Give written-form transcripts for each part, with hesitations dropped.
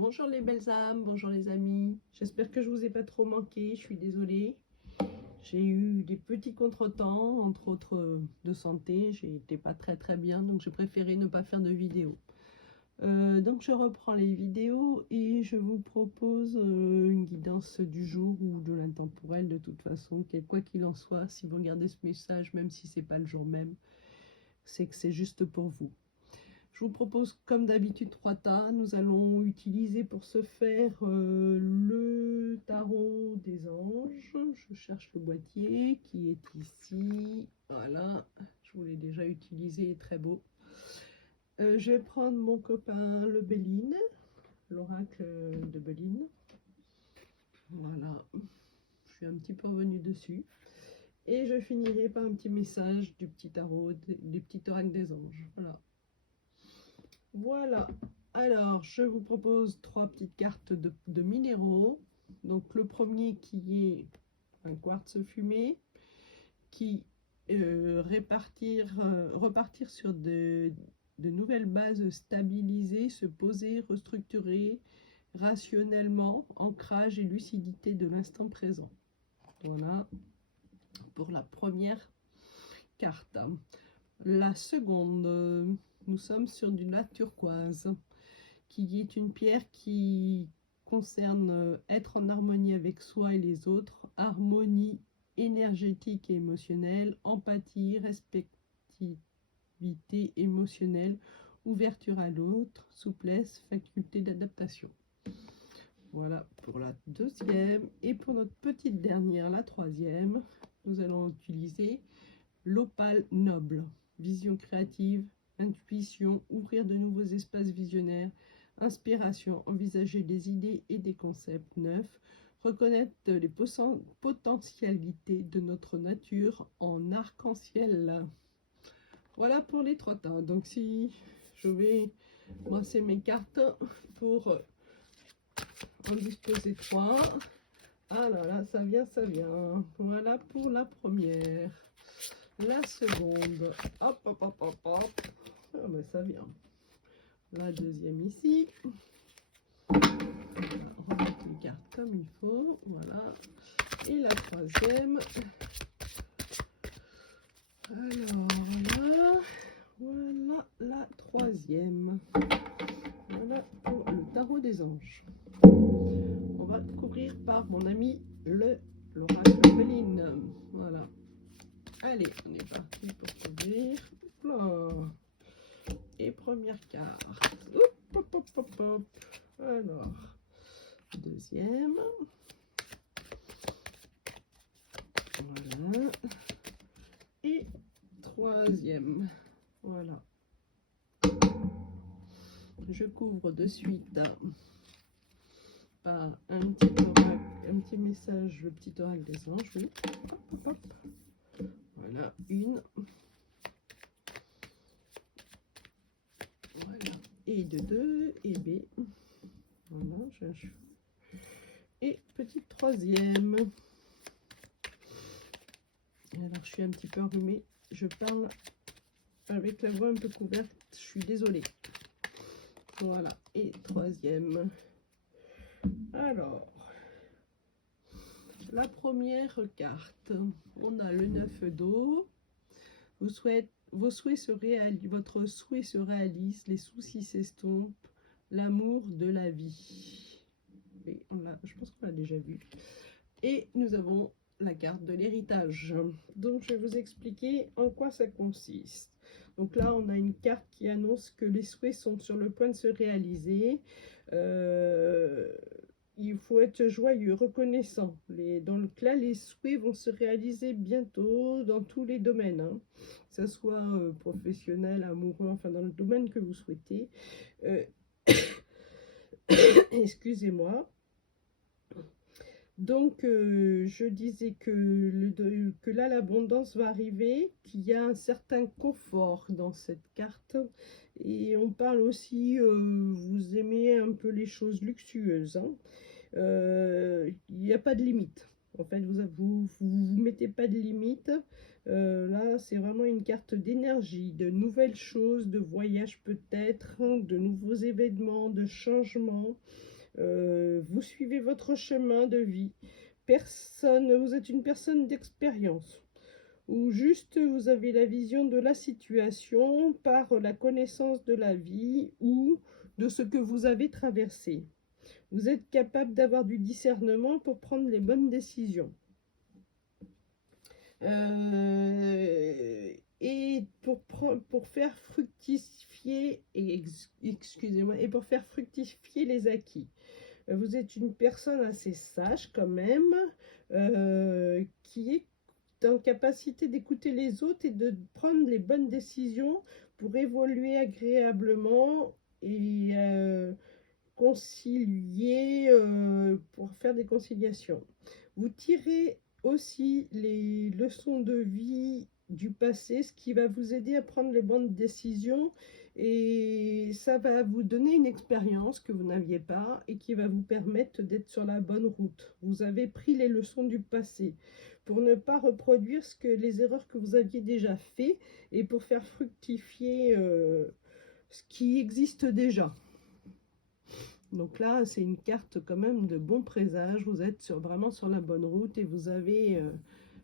Bonjour les belles âmes, bonjour les amis. J'espère que je vous ai pas trop manqué, je suis désolée. J'ai eu des petits contretemps, entre autres de santé. J'étais pas très bien, donc j'ai préféré ne pas faire de vidéo. Donc je reprends les vidéos et je vous propose une guidance du jour ou de l'intemporel de toute façon, quoi qu'il en soit. Si vous regardez ce message, même si c'est pas le jour même, c'est que c'est juste pour vous. Je vous propose comme d'habitude 3 tas. Nous allons utiliser pour ce faire le tarot des anges. Je cherche le boîtier qui est ici. Voilà, je vous l'ai déjà utilisé, il est très beau. Je vais prendre mon copain le Béline, l'oracle de Béline. Voilà, je suis un petit peu revenue dessus. Et je finirai par un petit message du petit tarot, des petits oracles des anges. Voilà, alors je vous propose 3 petites cartes de minéraux. Donc le premier qui est un quartz fumé, qui repartir sur de nouvelles bases stabilisées, se poser, restructurer rationnellement, ancrage et lucidité de l'instant présent. Voilà pour la première carte. La seconde, nous sommes sur du lac turquoise, qui est une pierre qui concerne être en harmonie avec soi et les autres, harmonie énergétique et émotionnelle, empathie, respectivité émotionnelle, ouverture à l'autre, souplesse, faculté d'adaptation. Voilà pour la deuxième. Et pour notre petite dernière, la troisième, nous allons utiliser l'opale noble, vision créative, intuition, ouvrir de nouveaux espaces visionnaires, inspiration, envisager des idées et des concepts neufs, reconnaître les potentialités de notre nature en arc-en-ciel. Voilà pour les 3 tas. Donc si je vais brasser mes cartes pour en disposer 3. Ah là là, ça vient. Voilà pour la première. La seconde, hop. Ah ben ça vient. La deuxième ici. On remettre les cartes comme il faut. Voilà. Et la troisième. Alors voilà la troisième. Voilà pour le tarot des anges. On va couvrir par mon ami l'oracle Béline. Voilà. Allez, on est parti pour couvrir. Là. Et première carte. Hop. Alors, deuxième. Voilà. Et troisième. Voilà. Je couvre de suite par un petit message, le petit oracle des anges. Oui. Hop. Voilà, une. Voilà. Et de 2 et B. Voilà, et petite troisième. Alors, je suis un petit peu enrhumée. Je parle avec la voix un peu couverte. Je suis désolée. Voilà. Et troisième. Alors, la première carte. On a le 9 d'eau. Votre souhait se réalise. Les soucis s'estompent. L'amour de la vie. Et je pense qu'on l'a déjà vu. Et nous avons la carte de l'héritage. Donc je vais vous expliquer en quoi ça consiste. Donc là on a une carte qui annonce que les souhaits sont sur le point de se réaliser. Il faut être joyeux, reconnaissant. Donc là les souhaits vont se réaliser bientôt dans tous les domaines, hein. Que ce soit professionnel, amoureux, enfin dans le domaine que vous souhaitez. Excusez-moi. Donc, je disais que là, l'abondance va arriver, qu'il y a un certain confort dans cette carte. Et on parle aussi, vous aimez un peu les choses luxueuses, hein. Il n'y a pas de limite. En fait, vous mettez pas de limite. Là, c'est vraiment une carte d'énergie, de nouvelles choses, de voyages peut-être, hein, de nouveaux événements, de changements. Vous suivez votre chemin de vie. Vous êtes une personne d'expérience, ou juste vous avez la vision de la situation par la connaissance de la vie ou de ce que vous avez traversé. Vous êtes capable d'avoir du discernement pour prendre les bonnes décisions. Et pour faire fructifier, excusez-moi, et pour faire fructifier les acquis. Vous êtes une personne assez sage quand même, qui est en capacité d'écouter les autres et de prendre les bonnes décisions pour évoluer agréablement et concilier, pour faire des conciliations. Vous tirez aussi les leçons de vie du passé, ce qui va vous aider à prendre les bonnes décisions, et ça va vous donner une expérience que vous n'aviez pas et qui va vous permettre d'être sur la bonne route. Vous avez pris les leçons du passé pour ne pas reproduire les erreurs que vous aviez déjà fait et pour faire fructifier ce qui existe déjà. Donc là, c'est une carte quand même de bon présage. Vous êtes vraiment sur la bonne route et vous avez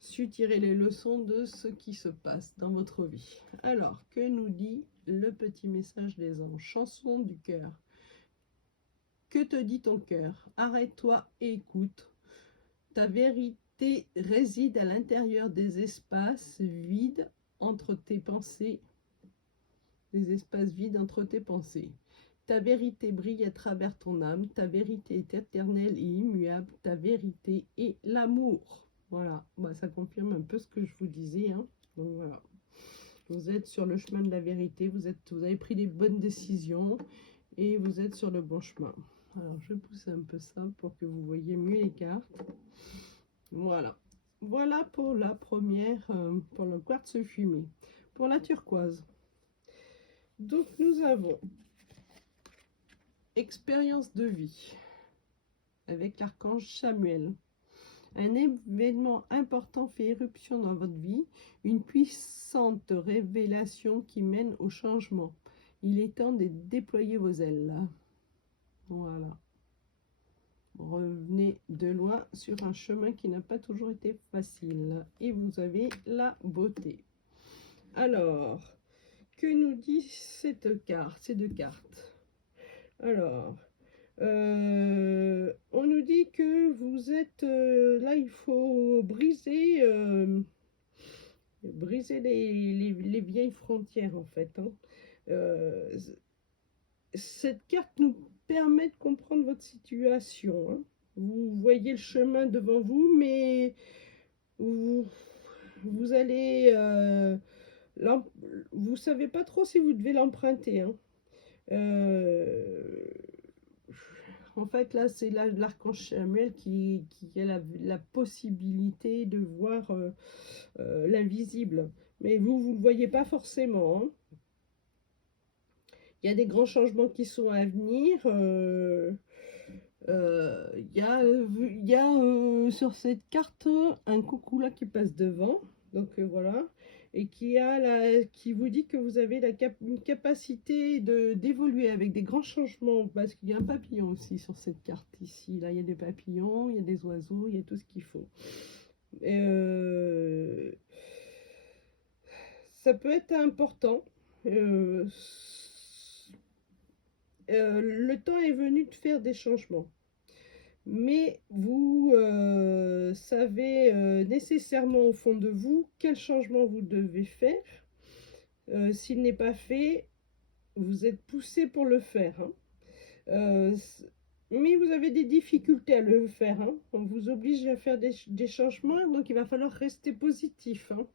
su tirer les leçons de ce qui se passe dans votre vie. Alors, que nous dit le petit message des anges? Chanson du cœur. Que te dit ton cœur? Arrête-toi et écoute. Ta vérité réside à l'intérieur des espaces vides entre tes pensées. Des espaces vides entre tes pensées. Ta vérité brille à travers ton âme, ta vérité est éternelle et immuable, ta vérité est l'amour. Voilà, bah, ça confirme un peu ce que je vous disais, hein. Donc voilà, vous êtes sur le chemin de la vérité, vous avez pris les bonnes décisions et vous êtes sur le bon chemin. Alors je pousse un peu ça pour que vous voyez mieux les cartes. Voilà, voilà pour la première, pour le quartz fumé. Pour la turquoise, donc nous avons expérience de vie avec l'archange Samuel. Un événement important fait éruption dans votre vie, une puissante révélation qui mène au changement. Il est temps de déployer vos ailes. Voilà. Revenez de loin sur un chemin qui n'a pas toujours été facile. Et vous avez la beauté. Alors, que nous dit ces deux cartes? Alors, on nous dit que vous êtes là, il faut briser les vieilles frontières en fait, hein. Cette carte nous permet de comprendre votre situation, hein. Vous voyez le chemin devant vous, mais vous allez vous savez pas trop si vous devez l'emprunter, hein. En fait, là, c'est l'archange Samuel qui a la possibilité de voir l'invisible. Mais vous ne le voyez pas forcément, hein. Il y a des grands changements qui sont à venir. Il y a sur cette carte un coucou là qui passe devant. Donc voilà. Et qui vous dit que vous avez une capacité d'évoluer avec des grands changements, parce qu'il y a un papillon aussi sur cette carte ici. Là, il y a des papillons, il y a des oiseaux, il y a tout ce qu'il faut. Ça peut être important. Le temps est venu de faire des changements. Mais vous savez nécessairement au fond de vous quel changement vous devez faire. S'il n'est pas fait, vous êtes poussé pour le faire, hein. Mais vous avez des difficultés à le faire, hein. On vous oblige à faire des changements, donc il va falloir rester positif, hein.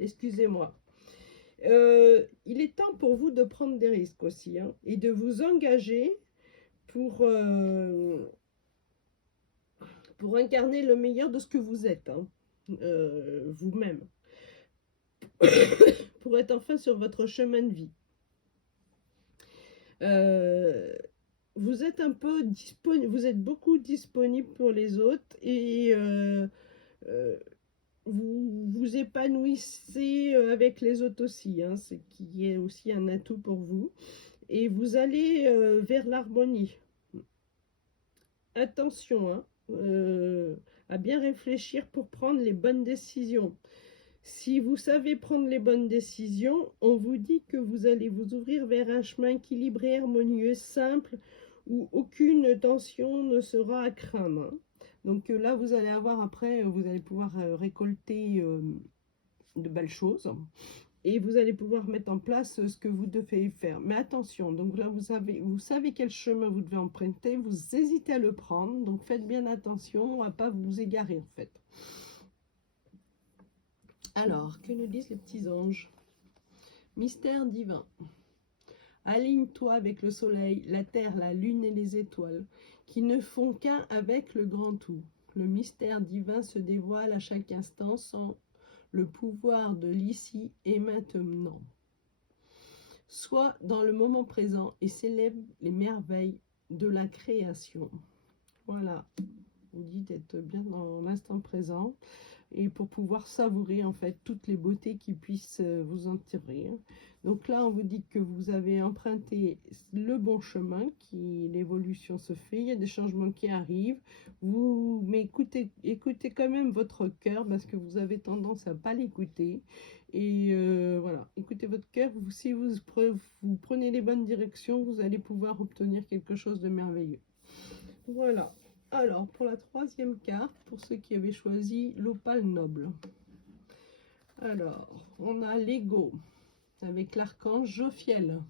Excusez-moi. Il est temps pour vous de prendre des risques aussi, hein, et de vous engager pour incarner le meilleur de ce que vous êtes, hein, vous-même, pour être enfin sur votre chemin de vie. Vous vous êtes un peu disponible, vous êtes beaucoup disponible pour les autres et vous vous épanouissez avec les autres aussi, hein, ce qui est aussi un atout pour vous. Et vous allez vers l'harmonie. Attention, hein, à bien réfléchir pour prendre les bonnes décisions. Si vous savez prendre les bonnes décisions, on vous dit que vous allez vous ouvrir vers un chemin équilibré, harmonieux, simple, où aucune tension ne sera à craindre, hein. Donc là, vous allez avoir après, vous allez pouvoir récolter de belles choses. Et vous allez pouvoir mettre en place ce que vous devez faire. Mais attention, donc là, vous savez quel chemin vous devez emprunter, vous hésitez à le prendre, donc faites bien attention à ne pas vous égarer en fait. Alors, que nous disent les petits anges? Mystère divin. Aligne-toi avec le soleil, la terre, la lune et les étoiles, qui ne font qu'un avec le grand tout. Le mystère divin se dévoile à chaque instant sans le pouvoir de l'ici et maintenant. Sois dans le moment présent et célèbre les merveilles de la création. Voilà, on dit d'être bien dans l'instant présent et pour pouvoir savourer en fait toutes les beautés qui puissent vous entourer. Donc là, on vous dit que vous avez emprunté le bon chemin, qui l'évolution se fait, il y a des changements qui arrivent. Mais écoutez quand même votre cœur parce que vous avez tendance à pas l'écouter. Et voilà, écoutez votre cœur. Si vous prenez les bonnes directions, vous allez pouvoir obtenir quelque chose de merveilleux. Voilà. Alors, pour la troisième carte, pour ceux qui avaient choisi l'opale noble. Alors, on a l'ego avec l'archange Jophiel.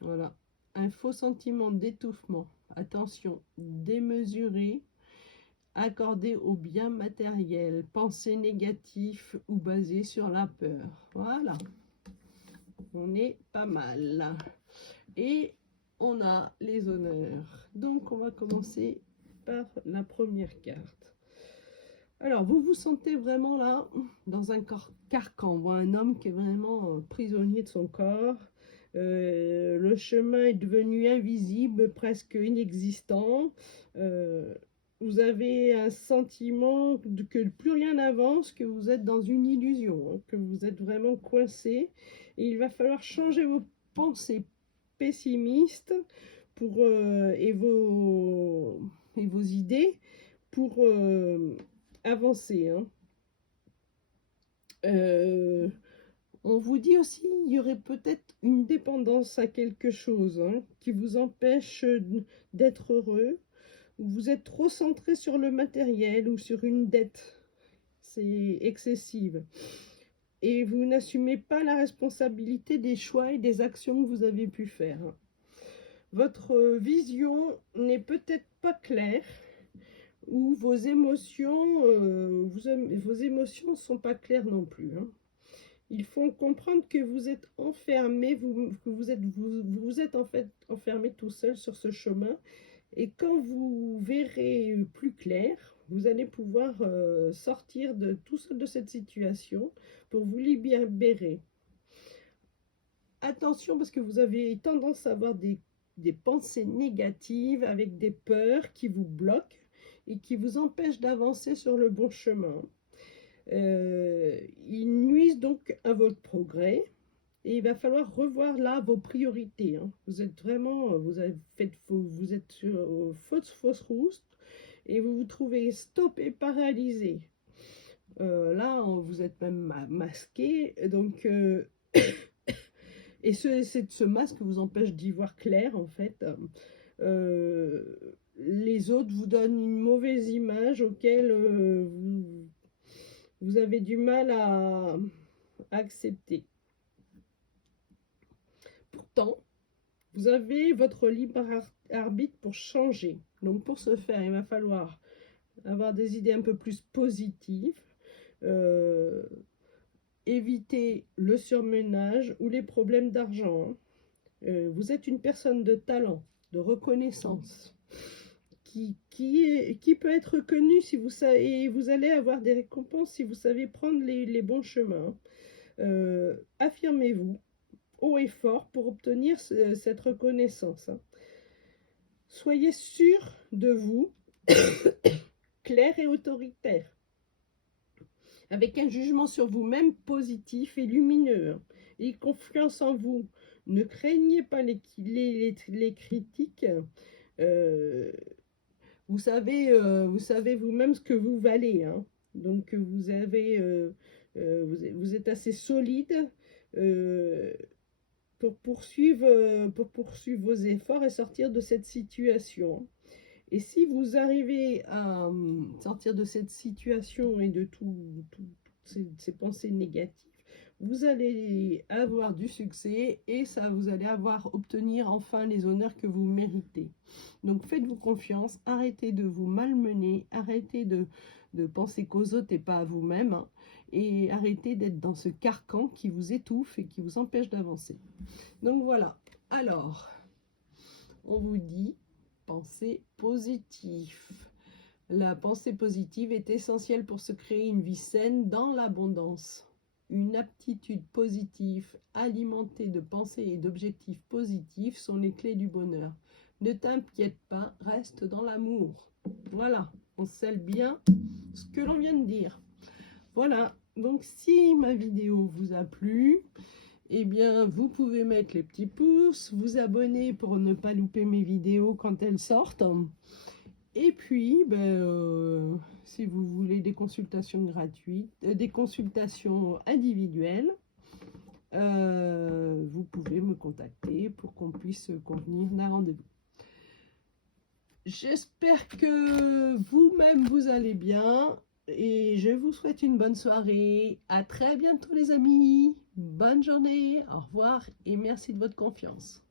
Voilà. Un faux sentiment d'étouffement. Attention, démesuré, accordé au bien matériel, pensée négative ou basé sur la peur. Voilà. On est pas mal. Et on a les honneurs. Donc, on va commencer par la première carte. Alors, vous vous sentez vraiment là, dans un carcan, un homme qui est vraiment prisonnier de son corps. Le chemin est devenu invisible, presque inexistant. Vous avez un sentiment que plus rien n'avance, que vous êtes dans une illusion, hein, que vous êtes vraiment coincé. Et il va falloir changer vos pensées pessimistes et vos idées pour avancer, hein. On vous dit aussi il y aurait peut-être une dépendance à quelque chose, hein, qui vous empêche d'être heureux. Vous êtes trop centré sur le matériel ou sur une dette, c'est excessive. Et vous n'assumez pas la responsabilité des choix et des actions que vous avez pu faire. Votre vision n'est peut-être pas claire, ou vos émotions ne sont pas claires non plus, hein. Il faut comprendre que vous êtes enfermé, vous êtes en fait enfermé tout seul sur ce chemin. Et quand vous verrez plus clair, vous allez pouvoir sortir tout seul de cette situation pour vous libérer. Attention parce que vous avez tendance à avoir des pensées négatives avec des peurs qui vous bloquent et qui vous empêchent d'avancer sur le bon chemin. Ils nuisent donc à votre progrès et il va falloir revoir là vos priorités, hein. Vous êtes vraiment, vous êtes sur fausse route et vous vous trouvez stoppé, paralysé. Là, vous êtes même masqué, donc et c'est ce masque vous empêche d'y voir clair en fait. Les autres vous donnent une mauvaise image auquel vous avez du mal à accepter. Pourtant, vous avez votre libre arbitre pour changer. Donc pour ce faire, il va falloir avoir des idées un peu plus positives, éviter le surmenage ou les problèmes d'argent, hein. Vous êtes une personne de talent, de reconnaissance, qui peut être reconnue si vous savez, et vous allez avoir des récompenses si vous savez prendre les bons chemins. Affirmez-vous haut et fort pour obtenir cette reconnaissance, hein. Soyez sûr de vous, clair et autoritaire, avec un jugement sur vous-même positif et lumineux, et confiance en vous. Ne craignez pas les critiques. Euh, vous savez vous-même ce que vous valez, hein. Donc vous êtes assez solide euh, pour poursuivre vos efforts et sortir de cette situation. Et si vous arrivez à sortir de cette situation et de toutes ces pensées négatives, vous allez avoir du succès et ça, vous allez obtenir enfin les honneurs que vous méritez. Donc faites-vous confiance, arrêtez de vous malmener, arrêtez de penser qu'aux autres et pas à vous-même, hein, et arrêtez d'être dans ce carcan qui vous étouffe et qui vous empêche d'avancer. Donc voilà, alors, on vous dit pensée positive. La pensée positive est essentielle pour se créer une vie saine dans l'abondance. Une aptitude positive alimentée de pensées et d'objectifs positifs sont les clés du bonheur. Ne t'inquiète pas, reste dans l'amour. Voilà, on scelle bien ce que l'on vient de dire. Voilà, donc si ma vidéo vous a plu, eh bien, vous pouvez mettre les petits pouces, vous abonner pour ne pas louper mes vidéos quand elles sortent. Et puis, si vous voulez des consultations gratuites, des consultations individuelles, vous pouvez me contacter pour qu'on puisse convenir d'un rendez-vous. J'espère que vous-même vous allez bien et je vous souhaite une bonne soirée. À très bientôt les amis. Bonne journée, au revoir et merci de votre confiance.